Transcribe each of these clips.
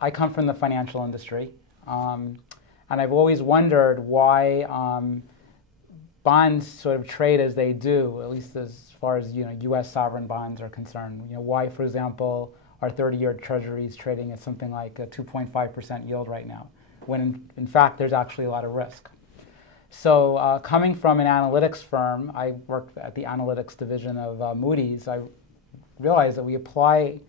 I come from the financial industry, and I've always wondered why bonds sort of trade as they do, at least as far as U.S. sovereign bonds are concerned. Why, for example, are 30-year Treasuries trading at something like a 2.5% yield right now, when in fact there's actually a lot of risk. So coming from an analytics firm, I worked at the analytics division of Moody's, I realized that we apply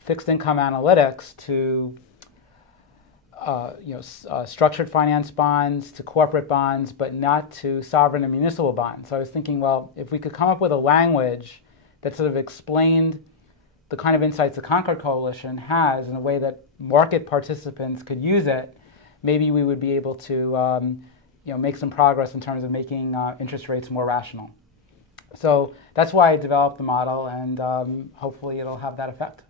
fixed income analytics to structured finance bonds, to corporate bonds, but not to sovereign and municipal bonds. So I was thinking, well, if we could come up with a language that sort of explained the kind of insights the Concord Coalition has in a way that market participants could use it, maybe we would be able to make some progress in terms of making interest rates more rational. So that's why I developed the model, and hopefully it'll have that effect.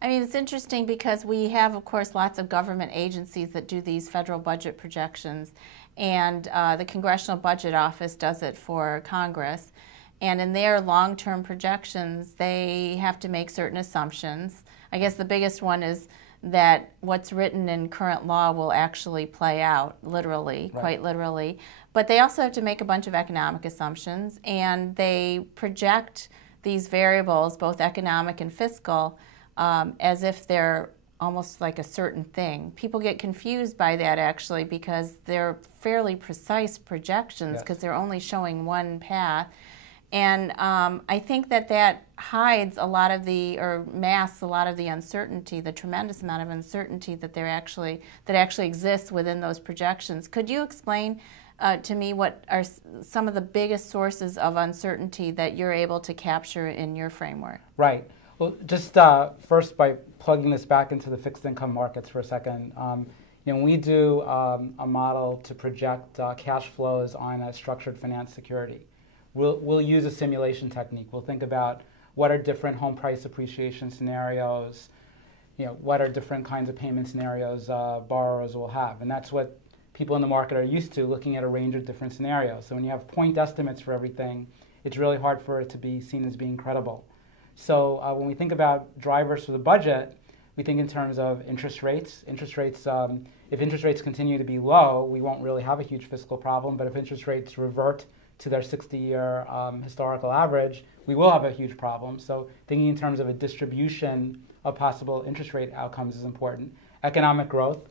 I mean, it's interesting because we have, of course, lots of government agencies that do these federal budget projections, and the Congressional Budget Office does it for Congress. And in their long-term projections, they have to make certain assumptions. I guess the biggest one is that what's written in current law will actually play out, literally, right, quite literally. But they also have to make a bunch of economic assumptions, and they project these variables, both economic and fiscal, as if they're almost like a certain thing. People get confused by that, actually, because they're fairly precise projections because they're only showing one path. And I think that hides a lot of or masks a lot of the uncertainty, the tremendous amount of uncertainty that actually exists within those projections. Could you explain to me what are some of the biggest sources of uncertainty that you're able to capture in your framework? Right. Well, just first by plugging this back into the fixed income markets for a second, when we do a model to project cash flows on a structured finance security, we'll use a simulation technique. We'll think about what are different home price appreciation scenarios, what are different kinds of payment scenarios borrowers will have, and that's what people in the market are used to, looking at a range of different scenarios. So when you have point estimates for everything, it's really hard for it to be seen as being credible. So when we think about drivers for the budget, we think in terms of interest rates. If interest rates continue to be low, we won't really have a huge fiscal problem. But if interest rates revert to their 60-year historical average, we will have a huge problem. So thinking in terms of a distribution of possible interest rate outcomes is important. Economic growth.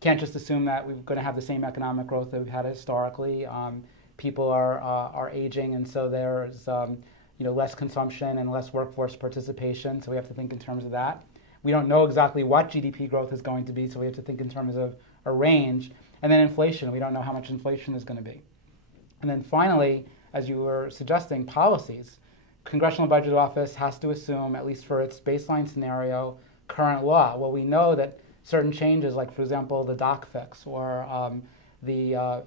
Can't just assume that we're going to have the same economic growth that we've had historically. People are aging, and so there's less consumption and less workforce participation, so we have to think in terms of that. We don't know exactly what GDP growth is going to be, so we have to think in terms of a range. And then inflation, we don't know how much inflation is going to be. And then finally, as you were suggesting, policies. Congressional Budget Office has to assume, at least for its baseline scenario, current law. Well, we know that certain changes, like for example the doc fix or the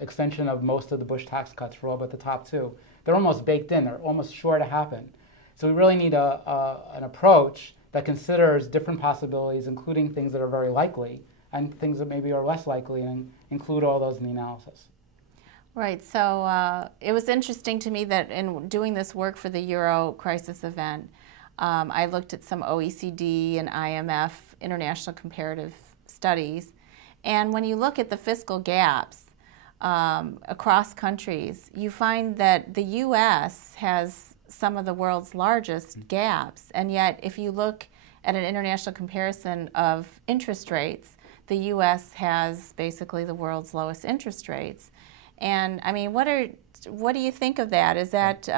extension of most of the Bush tax cuts for all but the top two, they're almost baked in. They're almost sure to happen. So we really need an approach that considers different possibilities, including things that are very likely and things that maybe are less likely, and include all those in the analysis. Right. So it was interesting to me that in doing this work for the Euro crisis event, I looked at some OECD and IMF international comparative studies. And when you look at the fiscal gaps across countries, you find that the U.S. has some of the world's largest gaps. And yet, if you look at an international comparison of interest rates, the U.S. has basically the world's lowest interest rates. And I mean, what do you think of that? Is that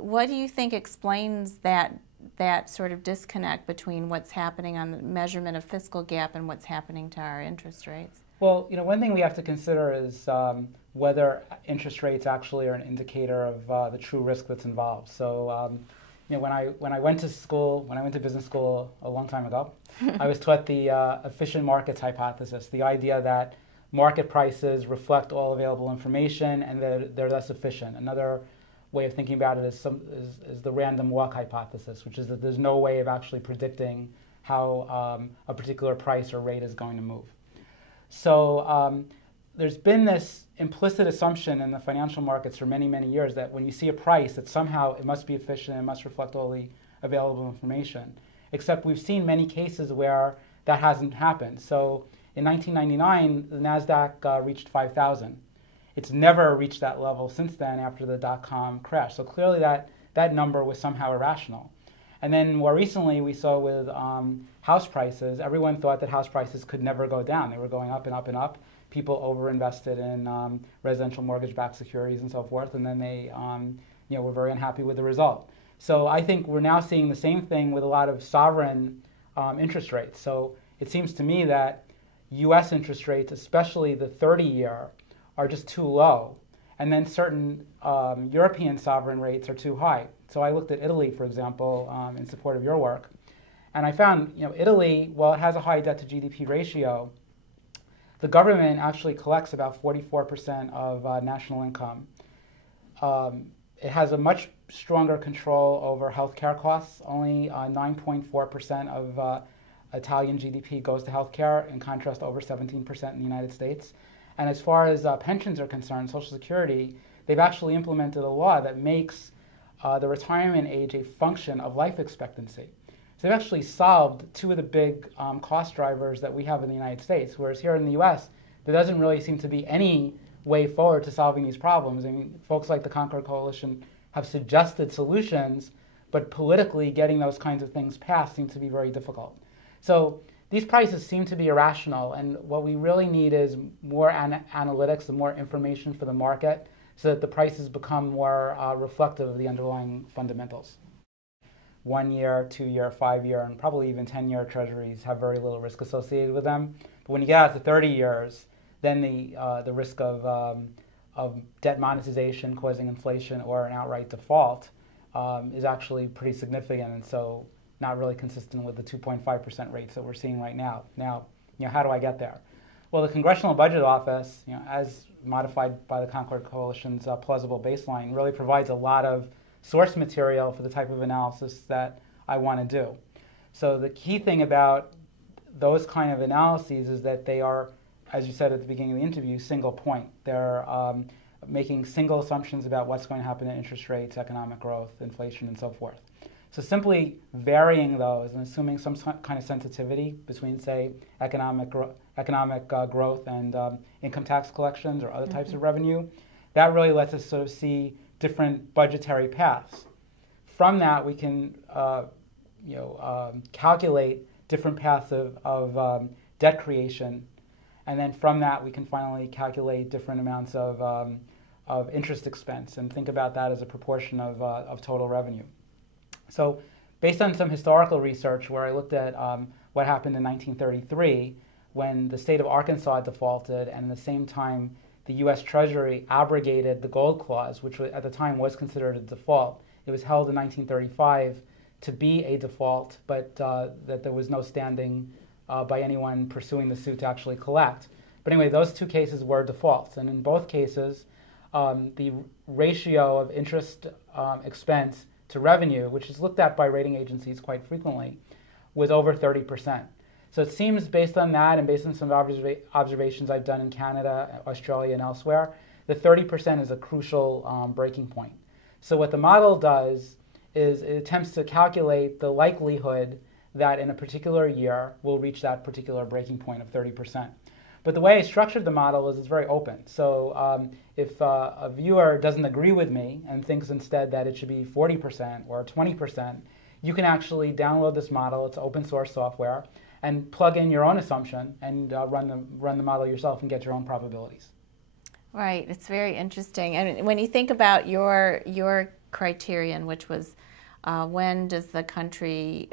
what do you think explains that sort of disconnect between what's happening on the measurement of fiscal gap and what's happening to our interest rates? Well, one thing we have to consider is whether interest rates actually are an indicator of the true risk that's involved. So, when I went to school, when I went to business school a long time ago, I was taught the efficient markets hypothesis, the idea that market prices reflect all available information and they're less efficient. Another way of thinking about it is the random walk hypothesis, which is that there's no way of actually predicting how a particular price or rate is going to move. So there's been this implicit assumption in the financial markets for many, many years that when you see a price, that somehow it must be efficient, it must reflect all the available information. except we've seen many cases where that hasn't happened. So in 1999, the NASDAQ reached 5,000. It's never reached that level since then after the dot-com crash. So clearly that number was somehow irrational. And then more recently, we saw with house prices, everyone thought that house prices could never go down. They were going up and up and up. People overinvested in residential mortgage-backed securities and so forth, and then they were very unhappy with the result. So I think we're now seeing the same thing with a lot of sovereign interest rates. So it seems to me that U.S. interest rates, especially the 30-year, are just too low. And then certain European sovereign rates are too high. So I looked at Italy, for example, in support of your work. And I found, Italy, while it has a high debt to GDP ratio, the government actually collects about 44% of national income. It has a much stronger control over healthcare costs. Only 9.4% of Italian GDP goes to healthcare, in contrast to over 17% in the United States. And as far as pensions are concerned, Social Security, they've actually implemented a law that makes the retirement age a function of life expectancy. So they've actually solved two of the big cost drivers that we have in the United States, whereas here in the US, there doesn't really seem to be any way forward to solving these problems. I mean, folks like the Concord Coalition have suggested solutions, but politically getting those kinds of things passed seems to be very difficult. So these prices seem to be irrational, and what we really need is more analytics and more information for the market so that the prices become more reflective of the underlying fundamentals. 1 year, 2 year, 5 year, and probably even 10-year treasuries have very little risk associated with them. But when you get out to 30 years, then the risk of debt monetization causing inflation or an outright default is actually pretty significant, and so not really consistent with the 2.5% rates that we're seeing right now. Now, how do I get there? Well, the Congressional Budget Office, as modified by the Concord Coalition's plausible baseline, really provides a lot of source material for the type of analysis that I want to do. So the key thing about those kind of analyses is that they are, as you said at the beginning of the interview, single point. They're making single assumptions about what's going to happen to interest rates, economic growth, inflation, and so forth. So simply varying those and assuming some kind of sensitivity between, say, economic growth and income tax collections or other types of revenue, that really lets us sort of see different budgetary paths. From that, we can calculate different paths of debt creation, and then from that, we can finally calculate different amounts of interest expense and think about that as a proportion of total revenue. So based on some historical research where I looked at what happened in 1933 when the state of Arkansas defaulted and at the same time the U.S. Treasury abrogated the gold clause, which at the time was considered a default. It was held in 1935 to be a default, but that there was no standing by anyone pursuing the suit to actually collect. But anyway, those two cases were defaults, and in both cases, the ratio of interest expense to revenue, which is looked at by rating agencies quite frequently, was over 30%. So it seems, based on that and based on some observations I've done in Canada, Australia, and elsewhere, that 30% is a crucial breaking point. So what the model does is it attempts to calculate the likelihood that in a particular year we'll reach that particular breaking point of 30%. But the way I structured the model is it's very open. So if a viewer doesn't agree with me and thinks instead that it should be 40% or 20%, you can actually download this model. It's open source software, and plug in your own assumption and run the model yourself and get your own probabilities. Right. It's very interesting. And when you think about your criterion, which was when does the country,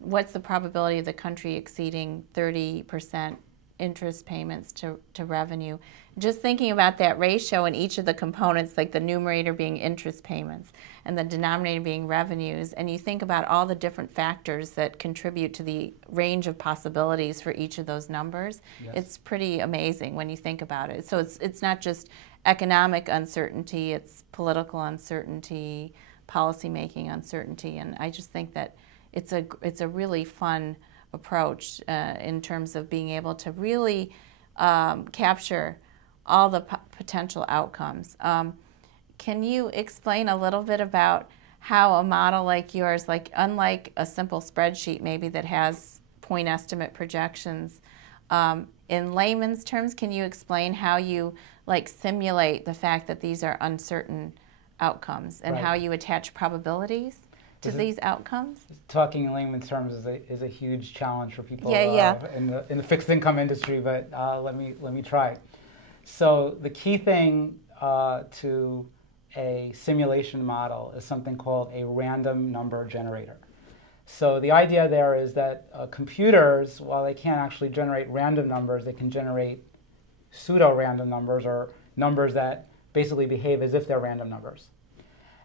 what's the probability of the country exceeding 30% interest payments to revenue. Just thinking about that ratio in each of the components, like the numerator being interest payments and the denominator being revenues, and you think about all the different factors that contribute to the range of possibilities for each of those numbers, yes. It's pretty amazing when you think about it. So it's not just economic uncertainty, it's political uncertainty, policy-making uncertainty, and I just think that it's a really fun approach in terms of being able to really capture all the potential outcomes. Can you explain a little bit about how a model like yours, like unlike a simple spreadsheet maybe that has point estimate projections, in layman's terms, can you explain how you like simulate the fact that these are uncertain outcomes and how you attach probabilities to these outcomes? Talking in layman's terms is a huge challenge for people in the fixed income industry, but let me try. So the key thing to a simulation model is something called a random number generator. So the idea there is that computers, while they can't actually generate random numbers, they can generate pseudo-random numbers, or numbers that basically behave as if they're random numbers.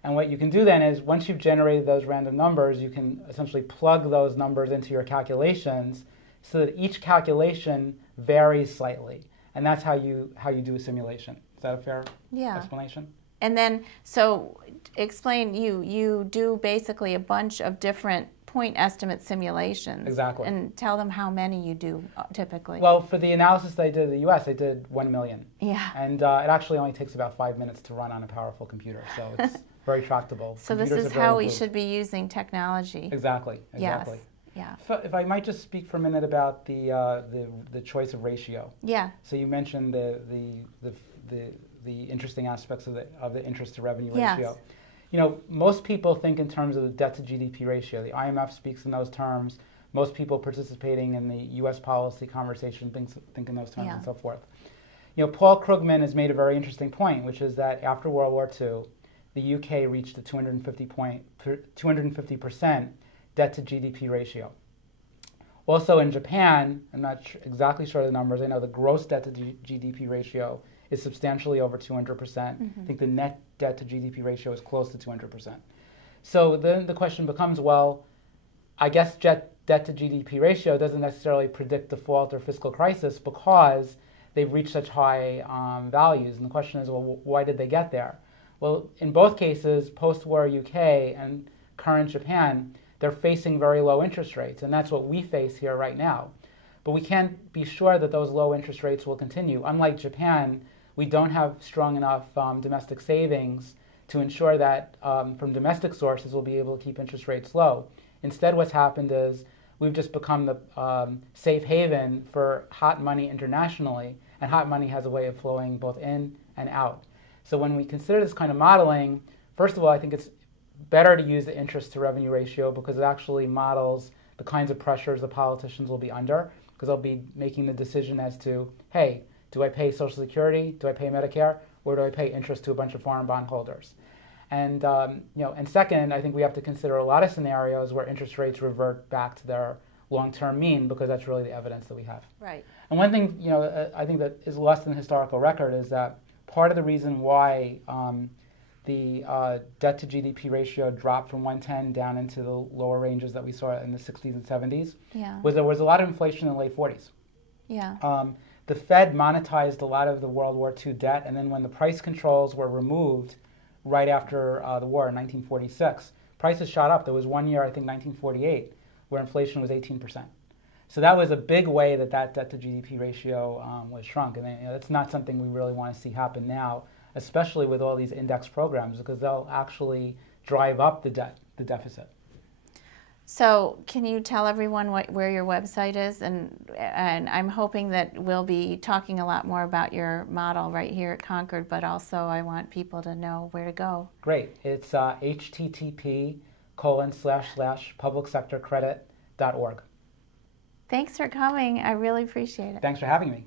And what you can do then is, once you've generated those random numbers, you can essentially plug those numbers into your calculations so that each calculation varies slightly. And that's how you do a simulation. Is that a fair explanation? And then, so explain, you do basically a bunch of different point estimate simulations. Exactly. And tell them how many you do typically. Well, for the analysis that I did in the US, I did 1 million. Yeah. And it actually only takes about 5 minutes to run on a powerful computer, so it's very tractable. So this is how we should be using technology. Exactly. Yes. Yeah. If I might just speak for a minute about the choice of ratio. Yeah. So you mentioned the interesting aspects of the interest to revenue ratio. You know, most people think in terms of the debt to GDP ratio. The IMF speaks in those terms. Most people participating in the U.S. policy conversation think in those terms and so forth. You know, Paul Krugman has made a very interesting point, which is that after World War II, the UK reached a 250% debt to GDP ratio. Also in Japan, I'm not exactly sure of the numbers. I know the gross debt to GDP ratio is substantially over 200%. I think the net debt to GDP ratio is close to 200%. So then the question becomes, well, I guess debt to GDP ratio doesn't necessarily predict default or fiscal crisis because they've reached such high values. And the question is, well, why did they get there? Well, in both cases, post-war UK and current Japan, they're facing very low interest rates, and that's what we face here right now. But we can't be sure that those low interest rates will continue. Unlike Japan, we don't have strong enough domestic savings to ensure that from domestic sources we'll be able to keep interest rates low. Instead, what's happened is we've just become the safe haven for hot money internationally, and hot money has a way of flowing both in and out. So when we consider this kind of modeling, first of all, I think it's better to use the interest to revenue ratio because it actually models the kinds of pressures the politicians will be under, because they'll be making the decision as to, hey, do I pay Social Security, do I pay Medicare, or do I pay interest to a bunch of foreign bondholders? And and second, I think we have to consider a lot of scenarios where interest rates revert back to their long-term mean, because that's really the evidence that we have. Right. And one thing I think that is less than historical record is that part of the reason why the debt to GDP ratio dropped from 110 down into the lower ranges that we saw in the 60s and 70s was there was a lot of inflation in the late 40s. Yeah. The Fed monetized a lot of the World War II debt, and then when the price controls were removed right after the war in 1946, prices shot up. There was one year, I think 1948, where inflation was 18%. So that was a big way that debt to GDP ratio was shrunk, and that's not something we really want to see happen now, especially with all these index programs, because they'll actually drive up the deficit. So can you tell everyone where your website is? And I'm hoping that we'll be talking a lot more about your model right here at Concord, but also I want people to know where to go. Great. It's http://publicsectorcredit.org. Thanks for coming. I really appreciate it. Thanks for having me.